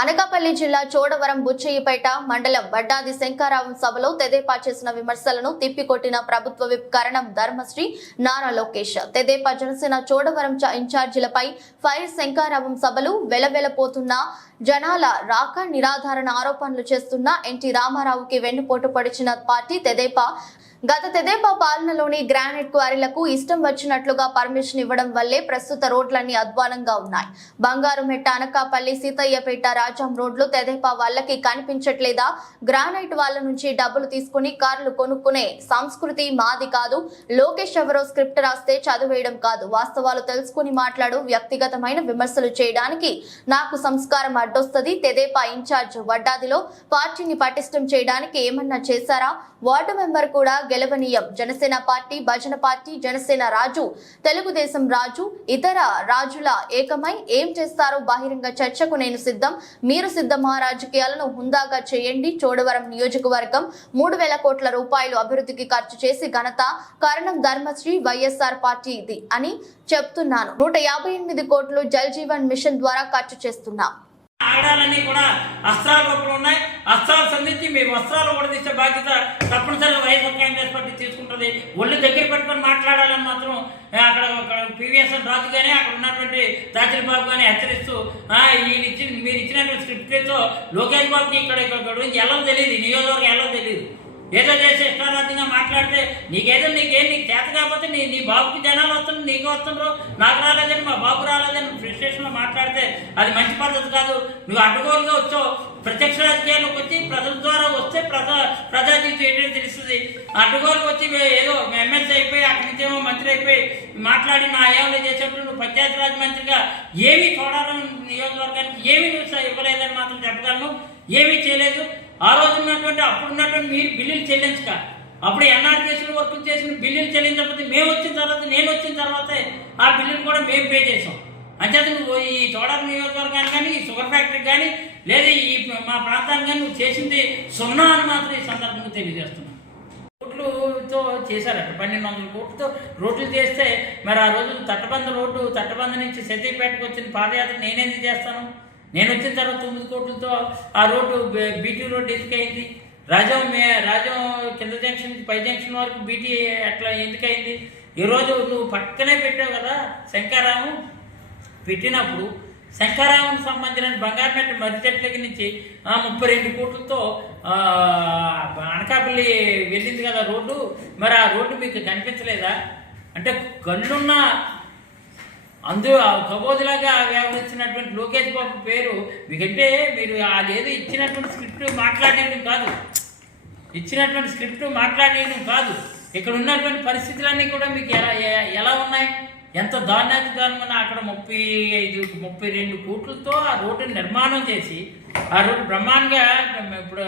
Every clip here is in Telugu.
అనకాపల్లి జిల్లా చోడవరం బుచ్చయ్యపేట మండలం బడ్డాది శంకారావం సభలో తెదేపా చేసిన విమర్శలను తిప్పికొట్టిన ప్రభుత్వ విప్ కరణం ధర్మశ్రీ నారా లోకేష్. తెదేపా జనసేన చోడవరం ఇన్ఛార్జీలపై ఫైర్ శంకారావం సభలు వెలవెలపోతున్న జనాల రాక నిరాధారణ ఆరోపణలు చేస్తున్న ఎన్టీ రామారావుకి వెన్నుపోటు పొడిచిన పార్టీ తెదేపా గత తెదేపా పాలనలోని గ్రానైట్ క్వారీలకు ఇష్టం వచ్చినట్లుగా పర్మిషన్ ఇవ్వడం వల్లే ప్రస్తుత రోడ్లన్నీ అధ్వానంగా ఉన్నాయి. బంగారుమెట్ట అనకాపల్లి సీతయ్యపేట రాజాం రోడ్లు తెదేపా వాళ్ళకి కనిపించట్లేదా? గ్రానైట్ వాళ్ళ నుంచి డబ్బులు తీసుకుని కార్లు కొనుక్కునే సంస్కృతి మాది కాదు. లోకేష్ ఎవరో స్క్రిప్ట్ రాస్తే చదివేయడం కాదు. వాస్తవాలు తెలుసుకుని మాట్లాడు వ్యక్తిగతమైన విమర్శలు చేయడానికి నాకు సంస్కారం అడ్డొస్తుంది. తెదేపా ఇన్ఛార్జ్ వడ్డాదిలో పార్టీని పటిష్టం చేయడానికి ఏమన్నా చేశారా? వార్డు మెంబర్ కూడా గెలవనీయం. జనసేన పార్టీ భజన పార్టీ జనసేన రాజు తెలుగుదేశం రాజు ఇతర రాజుల ఏకమై ఏం చేస్తారో బహిరంగ చర్చకు నేను సిద్ధం. మీరు సిద్ధమా? రాజకీయాలను హుందాగా చేయండి. చోడవరం నియోజకవర్గం మూడు వేల కోట్ల రూపాయలు అభివృద్ధికి ఖర్చు చేసి ఘనత కారణం ధర్మశ్రీ వైఎస్ఆర్ పార్టీ ఇది అని చెప్తున్నాను. నూట యాభై ఎనిమిది కోట్లు జల్ జీవన్ మిషన్ ద్వారా ఖర్చు చేస్తున్నాం. ఆడాలన్నీ కూడా అస్త్రాల రూపంలో ఉన్నాయి. అస్త్రాలు సంధించి మీ వస్త్రాలు కూడా బాధ్యత తప్పనిసరిగా వైఎస్ఆర్ కాంగ్రెస్ పార్టీ తీసుకుంటుంది. ఒళ్ళు దగ్గర పెట్టుకొని మాట్లాడాలని మాత్రం అక్కడ అక్కడ పివిఎస్ఎన్ రాజు కానీ అక్కడ ఉన్నటువంటి దాచిరి బాబు కానీ హెచ్చరిస్తూ ఆ, ఈయన ఇచ్చిన మీరు ఇచ్చినటువంటి స్క్రిప్ట్తో లోకేష్ బాబుకి ఇక్కడ ఇక్కడ గురించి ఎలా తెలియదు. నియోజకవర్గం ఎలా ఏదో చేసి ఇష్టారాజ్యంగా మాట్లాడితే నీకేదో నీకేం నీకు చేత కాకపోతే నీ నీ బాబుకి జనాలు వస్తున్నారు నీకు వస్తున్నారు నాకు రాలేదని మా బాబు రాలేదని ఫ్రస్ట్రేషన్లో మాట్లాడితే అది మంచి పద్ధతి కాదు. నువ్వు అడ్డుగోలుగా వచ్చావు. ప్రత్యక్ష రాజకీయాల్లోకి వచ్చి ప్రజల ద్వారా వస్తే ప్రజా ప్రజా జీవితం ఏంటని తెలుస్తుంది. అడ్డుగోలుకు వచ్చి ఏదో ఎమ్మెల్సీ అయిపోయి అక్కడి నుంచి ఏమో మంత్రి అయిపోయి మాట్లాడి నా ఏమో చేసేప్పుడు నువ్వు పంచాయతీరాజ్ మంత్రిగా ఏమీ చూడాలని నియోజకవర్గానికి ఏమీ నువ్వు ఇవ్వలేదని మాత్రం చెప్పగలను. ఏమీ చేయలేదు. ఆ రోజు ఉన్నటువంటి అప్పుడు ఉన్నటువంటి మీరు బిల్లులు చెల్లించక అప్పుడు ఎన్ఆర్టీసీలు వర్క్ చేసిన బిల్లులు చెల్లించకపోతే మేము వచ్చిన తర్వాత నేను వచ్చిన తర్వాతే ఆ బిల్లులు కూడా మేము పే చేసాం అంచేత నువ్వు ఈ చోడర్ నియోజకవర్గానికి కానీ ఈ షుగర్ ఫ్యాక్టరీకి కానీ లేదా ఈ మా ప్రాంతానికి కానీ నువ్వు చేసింది సున్నా అని మాత్రం ఈ సందర్భంగా తెలియజేస్తున్నాను రోడ్లుతో చేశారట పన్నెండు వందల కోట్లతో రోడ్లు చేస్తే మరి ఆ రోజు తట్టబంద రోడ్డు తట్టబంద నుంచి సతీపేటకు వచ్చిన పాదయాత్ర నేనేందుకు చేస్తాను? నేను వచ్చిన తర్వాత తొమ్మిది కోట్లతో ఆ రోడ్డు బీటీ రోడ్డు ఎందుకైంది రాజం మే రాజం కింద జంక్షన్ పై జంక్షన్ వరకు బీటీ అట్లా ఎందుకైంది ఈరోజు నువ్వు పక్కనే పెట్టావు కదా శంకారాము? పెట్టినప్పుడు శంకరామన్ సంబంధించిన బంగారుపేట మర్రి చెట్ల దగ్గర నుంచి ముప్పై రెండు కోట్లతో అనకాపల్లి వెళ్ళింది కదా రోడ్డు. మరి ఆ రోడ్డు మీకు కనిపించలేదా? అంటే కళ్ళున్న అందు కబోదులాగా వ్యవహరించినటువంటి లోకేష్ బాబు పేరు మీకంటే మీరు అదేదో ఇచ్చినటువంటి స్క్రిప్ట్ మాట్లాడేయడం కాదు. ఇచ్చినటువంటి స్క్రిప్ట్ మాట్లాడేయడం కాదు. ఇక్కడ ఉన్నటువంటి పరిస్థితులన్నీ కూడా మీకు ఎలా ఎలా ఉన్నాయి? ఎంత దారుణాతి దారుణమైన అక్కడ ముప్పై ఐదు ముప్పై రెండు కోట్లతో ఆ రోడ్డు నిర్మాణం చేసి ఆ రోడ్డు బ్రహ్మాండంగా ఇప్పుడు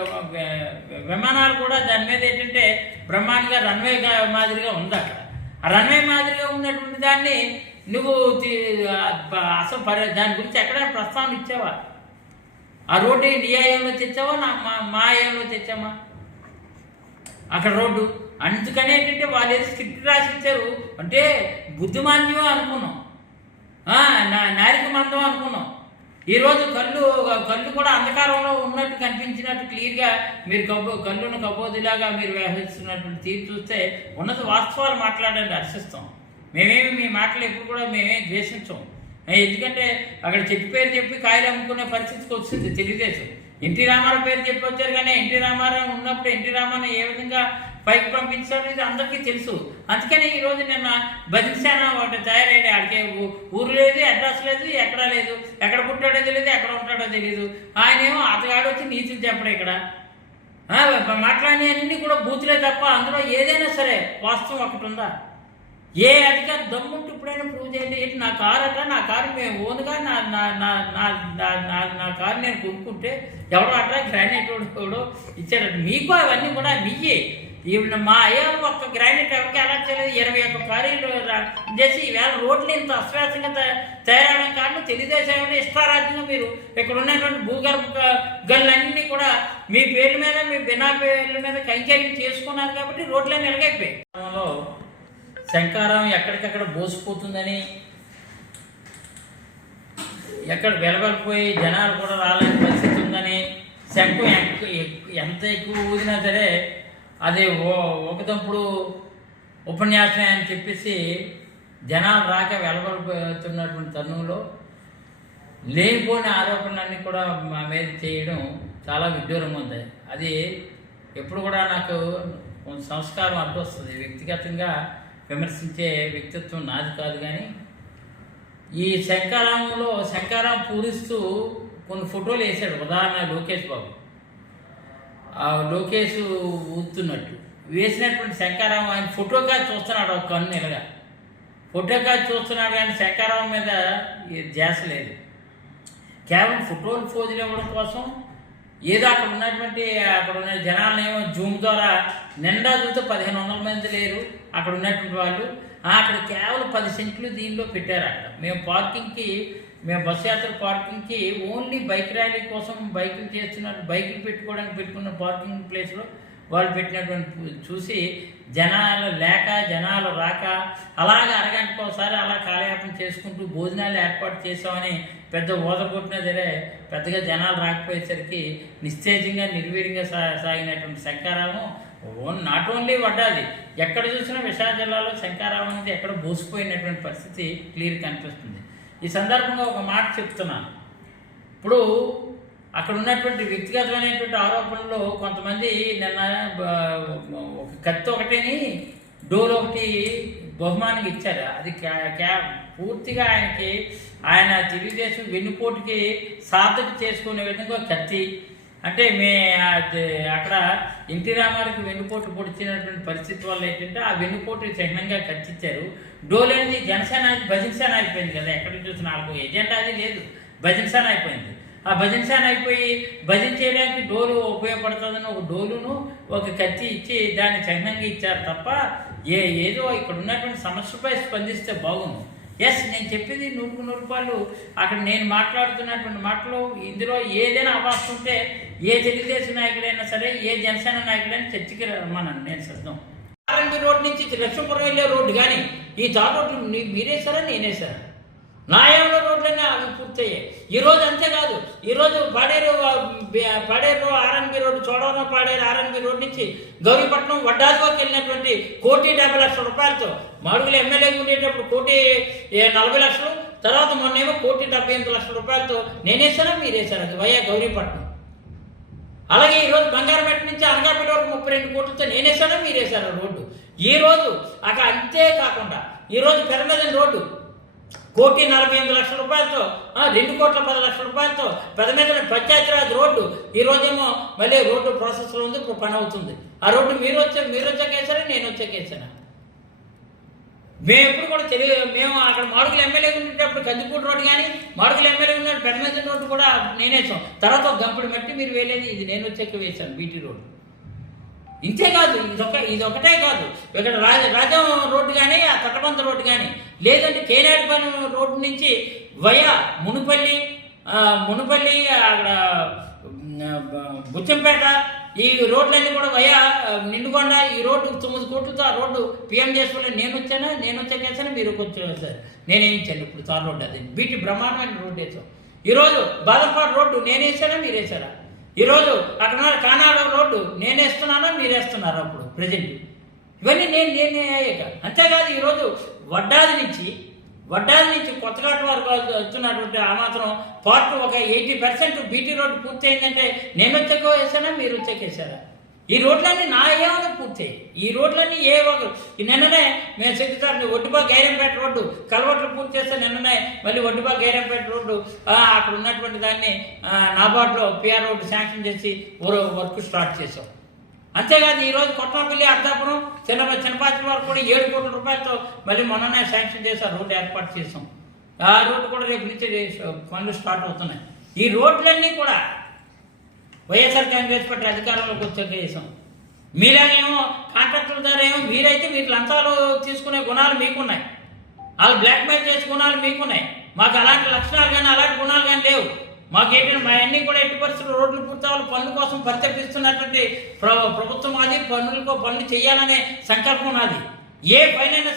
విమానాలు కూడా దాని మీద ఏంటంటే బ్రహ్మాండంగా రన్వే మాదిరిగా ఉంది అక్కడ. ఆ రన్వే మాదిరిగా ఉన్నటువంటి దాన్ని నువ్వు అసలు పరి దాని గురించి ఎక్కడైనా ప్రస్తావన ఇచ్చావా? ఆ రోడ్డు నీ ఆయంలో తెచ్చావా? నా మా మా ఆయంలో తెచ్చామా? అక్కడ రోడ్డు. అందుకనే ఏంటంటే వాళ్ళు ఏదో స్క్రిప్ట్ రాసి ఇచ్చారు అంటే బుద్ధిమాంద్యం అనుకున్నాం. నా నారిక మందం అనుకున్నాం. ఈరోజు కళ్ళు కళ్ళు కూడా అంధకారంలో ఉన్నట్టు కనిపించినట్టు క్లియర్గా మీరు కబో కళ్ళును కబోదిలాగా మీరు వ్యవహరిస్తున్నటువంటి తీరు చూస్తే ఉన్నత వాస్తవాలు మాట్లాడండి హర్షిస్తాం. మేమేమి మీ మాటలు ఎప్పుడు కూడా మేమేం ద్వేషించాం ఎందుకంటే అక్కడ చెట్టు పేరు చెప్పి కాయలు అమ్ముకునే పరిస్థితికి వచ్చింది తెలుగుదేశం. ఎన్టీ రామారావు పేరు చెప్పి వచ్చారు కానీ ఎన్టీ రామారావు ఉన్నప్పుడు ఎన్టీ రామారావు ఏ విధంగా పైకి పంపించారు ఇది అందరికీ తెలుసు. అందుకని ఈరోజు నిన్న బదిశాన ఒకటి తయారయ్యాడు ఆడికే ఊరు లేదు అడ్రస్ లేదు ఎక్కడా లేదు ఎక్కడ పుట్టాడో తెలియదు ఎక్కడ ఉంటాడో తెలియదు ఆయన ఏమో అతగాడు వచ్చి నీతులు చెప్పడు ఇక్కడ. ఆ, అన్ని కూడా బూతులే తప్ప అందులో ఏదైనా సరే వాస్తవం ఒకటి ఉందా? ఏ అధికారి దమ్ముంటే ఇప్పుడైనా ప్రూవ్ చేయండి. ఏంటి నా కారు అట్లా? నా కారు మేము ఓన్గా నా నా నా నా నా- నా కారు నేను కొనుక్కుంటే ఎవడో అట్లా గ్రానైట్ ఎవడో ఇచ్చాడు మీకు అవన్నీ కూడా మీయే. ఈవిడ మా అయ్యారు ఒక్క గ్రానైట్ ఎవరికి అలా చేయలేదు. ఇరవై ఒక్క కారీలు చేసి ఈవేళ రోడ్లు ఇంత అస్వ్యాసంగా తయారవడం కారణం తెలుగుదేశం ఇష్టారాజ్యంగా మీరు ఇక్కడ ఉన్నటువంటి భూగర్భ గల్లన్నీ కూడా మీ పేర్ల మీద మీ బినా పేర్ల మీద కైంకర్యం చేసుకున్నారు కాబట్టి రోడ్లన్నీ ఎలగైపోయాయి శంకారం ఎక్కడికక్కడ బోసిపోతుందని ఎక్కడ వెలవలిపోయి జనాలు కూడా రాలేని పరిస్థితి శంఖం ఎంత ఎక్కువ ఊదినా సరే అది ఓ ఒకదప్పుడు ఉపన్యాసం అని చెప్పేసి జనాలు రాక వెలవలిపోతున్నటువంటి తరుణంలో లేనిపోని ఆరోపణలన్నీ కూడా మా మీద చేయడం చాలా విడ్డూరంగా ఉంది. అది ఎప్పుడు కూడా నాకు కొంత సంస్కారం అడ్డొస్తుంది వ్యక్తిగతంగా విమర్శించే వ్యక్తిత్వం నాది కాదు కానీ ఈ శంకారామంలో శంకారాం పూరిస్తూ కొన్ని ఫోటోలు వేశాడు. ఉదాహరణ లోకేష్ బాబు. ఆ లోకేష్ ఊతున్నట్టు. వేసినటువంటి శంకారాం ఆయన ఫోటోగా చూస్తున్నాడు ఒక కన్ను ఇలాగా. ఫోటోగా చూస్తున్నాడు కానీ శంకారాం మీద ఈ ధ్యాస లేదు. కేవలం ఫోటోలు ఫోజులు ఇవ్వడం కోసం ఏదో అక్కడ ఉన్నటువంటి అక్కడ ఉన్న జనాలను ఏమో జూమ్ ద్వారా నిండా చూస్తే పదిహేను వందల మంది లేరు అక్కడ ఉన్నటువంటి వాళ్ళు. అక్కడ కేవలం పది సెంట్లు దీనిలో పెట్టారు అక్కడ మేము పార్కింగ్కి మేము బస్సు యాత్ర పార్కింగ్కి ఓన్లీ బైక్ ర్యాలీ కోసం బైకులు చేస్తున్నారు బైకులు పెట్టుకోవడానికి పెట్టుకున్న పార్కింగ్ ప్లేస్లో వాళ్ళు పెట్టినటువంటి చూసి జనాలు లేక జనాలు రాక అలాగ అరగంటకోసారి అలా కాలయాపన చేసుకుంటూ భోజనాలు ఏర్పాటు చేసామని పెద్ద ఊద కొట్టినా సరే పెద్దగా జనాలు రాకపోయేసరికి నిస్తేజంగా నిర్వీర్యంగా సా సాగినటువంటి శంకారామం ఓన్ నాట్ ఓన్లీ వడ్డాది. ఎక్కడ చూసినా విశాఖ జిల్లాలో శంకారామం అనేది ఎక్కడ బోసిపోయినటువంటి పరిస్థితి క్లియర్ కనిపిస్తుంది. ఈ సందర్భంగా ఒక మాట చెప్తున్నాను. ఇప్పుడు అక్కడ ఉన్నటువంటి వ్యక్తిగతమైనటువంటి ఆరోపణలు కొంతమంది నిన్న ఒక కత్తి ఒకటిని డోర్ ఒకటి బహుమానంగా ఇచ్చారు. అది క్యా- పూర్తిగా ఆయనకి ఆయన తెలుగుదేశం వెన్నుపోటుకి సాధక చేసుకునే విధంగా కత్తి. అంటే మే అక్కడ ఎన్టీ రామారావుకి వెన్నుపోటు పొడిచినటువంటి పరిస్థితి వల్ల ఏంటంటే ఆ వెన్నుపోటు చిహ్నంగా కత్తిచ్చారు. డోల్ అనేది జనసేన అనేది భజన సేన అయిపోయింది కదా. ఎక్కడ చూసిన వాళ్ళకు ఎజెండా అది లేదు. భజన సేన అయిపోయింది. ఆ భజన అయిపోయి భజన చేయడానికి డోలు ఉపయోగపడుతుందని ఒక డోలును ఒక కత్తి ఇచ్చి దాన్ని చిహ్నంగా ఇచ్చారు తప్ప ఏ ఏదో ఇక్కడ ఉన్నటువంటి సమస్యపై స్పందిస్తే బాగుంది. ఎస్ నేను చెప్పింది నూరుకు నూరు రూపాయలు. అక్కడ నేను మాట్లాడుతున్నటువంటి మాటలు ఇందులో ఏదైనా అవకాశం ఉంటే ఏ తెలుగుదేశం నాయకుడైనా సరే ఏ జనసేన నాయకుడైనా చర్చకి రమ్మన్నాను నేను సిద్ధం. ఆర్ఎంబి రోడ్ నుంచి లక్ష్మపురం వెళ్ళే రోడ్డు కానీ ఈ తార్ మీరే సరే నేనే సరే నాయంలో రోడ్లనే అవి పూర్తయ్యాయి. ఈ రోజు అంతేకాదు ఈరోజు రోజు పాడేరు ఆ, Paderu R N B road Chodavaram Paderu R N B road నుంచి గౌరీపట్నం వడ్డాదిలోకి వెళ్ళినటువంటి కోటి డెబ్బై లక్షల రూపాయలతో మాడుగులు ఎమ్మెల్యే ఉండేటప్పుడు కోటి నలభై లక్షలు తర్వాత మొన్నేమో కోటి డెబ్బై ఎనిమిది లక్షల రూపాయలతో నేనేసారా మీరేసారా అది వయ్యా గౌరీపట్నం. అలాగే ఈరోజు రోజు బంగారపేట నుంచి అనగాపేట వరకు ముప్పై రెండు కోట్లతో నేనేసాడా మీరేసారా రోడ్డు? ఈ రోజు అక్కడ అంతే కాకుండా ఈరోజు రోజు పెరమదన్ రోడ్డు కోటి నలభై ఎనిమిది లక్షల రూపాయలతో రెండు కోట్ల పది లక్షల రూపాయలతో పెద్ద మీద పంచాయతీరాజ్ రోడ్డు ఈ రోజేమో మళ్ళీ రోడ్డు ప్రాసెస్లో ఉంది ఇప్పుడు పని అవుతుంది. ఆ రోడ్డు మీరు వచ్చే మీరు వచ్చాకేసారా నేను వచ్చాకేసానా మేము ఎప్పుడు కూడా తెలియ మేము అక్కడ మాడుగుల ఎమ్మెల్యే ఉండేటప్పుడు కందిపూడి రోడ్డు కానీ మాడుగుల ఎమ్మెల్యే ఉన్నప్పుడు మీద రోడ్డు కూడా నేనేసాం తర్వాత గంపడి గంపుడు మట్టి మీరు వేయలేదు ఇది నేను వచ్చాక వేశాను బీటీ రోడ్డు. ఇంతే కాదు ఇదొక ఇదొకటే కాదు. ఇక్కడ రాజ రాజం రోడ్డు కానీ ఆ తటబంద రోడ్డు కానీ లేదంటే కేనాడిపల్లి రోడ్డు నుంచి వయా మునుపల్లి మునుపల్లి అక్కడ బుచ్చంపేట ఈ రోడ్లన్నీ కూడా వయా నిండుకొండ ఈ రోడ్డు తొమ్మిది కోట్లతో ఆ రోడ్డు పిఎం చేసుకుంటే నేను వచ్చానా? నేను వచ్చా వేసాను మీరు వచ్చారు సార్ నేనేం ఇచ్చాను ఇప్పుడు తార్ రోడ్డు అది. బీటి బ్రహ్మాండమైన రోడ్డు వేసాం. ఈరోజు బాదపాడు రోడ్డు నేను వేసానా మీరు వేసారా ఈరోజు అక్కడ కానాడ రోడ్డు నేను మీరేస్తున్నారు అప్పుడు ప్రజెంట్ ఇవన్నీ నేను నేనే అయ్యాక అంతేకాదు ఈరోజు వడ్డాది నుంచి వడ్డాది నుంచి కొత్తగాటి వరకు వస్తున్నటువంటి ఆ మాత్రం పార్ట్ ఒక ఎయిటీ పర్సెంట్ బీటీ రోడ్డు పూర్తి అయిందంటే నేను వచ్చాక వేసానా మీరు వచ్చాక వేసారా ఈ రోడ్లన్నీ నా ఏమైనా పూర్తయి ఈ రోడ్లన్నీ ఏ ఒక నిన్ననే మేము సిద్ధితారు ఒడ్డుబా గైరంపేట రోడ్డు కలవట్లు పూర్తి చేస్తే నిన్ననే మళ్ళీ ఒడ్డుబా గైరంపేట రోడ్డు అక్కడ ఉన్నటువంటి దాన్ని నాబార్డులో పిఆర్ రోడ్డు శాంక్షన్ చేసి వర్క్ స్టార్ట్ చేసాం అంతేకాదు ఈరోజు రోజు కొట్టపల్లి అర్ధాపురం చిన్న చిన్నపాటి వరకు కూడా ఏడు కోట్ల రూపాయలతో మళ్ళీ మొన్ననే శాంక్షన్ చేసి ఆ రోడ్డు ఏర్పాటు చేసాం ఆ రోడ్డు కూడా రేపు నుంచి పనులు స్టార్ట్ అవుతున్నాయి. ఈ రోడ్లన్నీ కూడా వైఎస్ఆర్ కాంగ్రెస్ పార్టీ అధికారంలోకి వచ్చాక చేసాం మీరేమో కాంట్రాక్టుల ద్వారా ఏమో మీరైతే మీరు లంచాలు తీసుకునే గుణాలు మీకున్నాయి. వాళ్ళు బ్లాక్మెయిల్ చేసే గుణాలు మీకున్నాయి. మాకు అలాంటి లక్షణాలు కానీ అలాంటి గుణాలు కానీ లేవు. మాకు ఏంటంటే మా అన్ని కూడా ఎట్టి పరిస్థితులు రోడ్లు పూర్తవాలి పనుల కోసం పరితపిస్తున్నటువంటి ప్ర- ప్రభుత్వం అది పనులకు పనులు చేయాలనే సంకల్పం నాది. ఏ పైన సరే